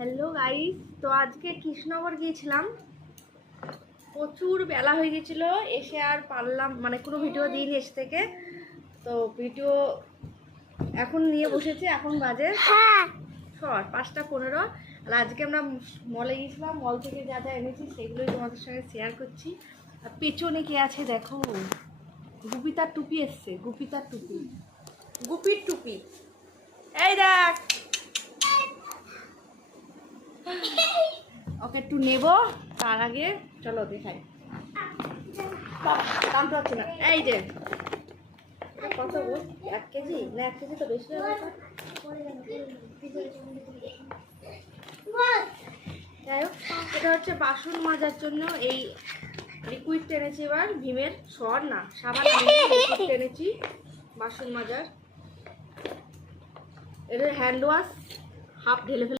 Hello guys, তো আজকে কৃষ্ণনগর গিয়েছিলাম। প্রচুর বেলা হয়ে গেছিল, এসে আর পারলাম মানে কোনো ভিডিও দিইনি এসে থেকে। তো ভিডিও এখন নিয়ে বসেছি, এখন বাজে 5:15। আর আজকে আমরা মলে গিয়েছিলাম, মল থেকে যা যা এনেছি সেগুলোই তোমাদের সঙ্গে শেয়ার করছি। আর পেছনে কি আছে দেখো, গুপিতার টুপি এসছে, গুপিতার টুপি, গুপির টুপি। এই দেখ, ওকে একটু নেব, তার আগে চলো দেখাই। দাম তো হচ্ছে না। এই যে কত গো, 1 কেজি না 1 কেজি তো বেশি হবে। যাই হোক, এটা হচ্ছে বাসন মাজার জন্য এই লিকুইড টেনেছি। এবার ভীমের সর না সাবান লিকুইড টেনেছি বাসন মাজার। এটা হ্যান্ড ওয়াশ, হাফ ঢেলে ফেলে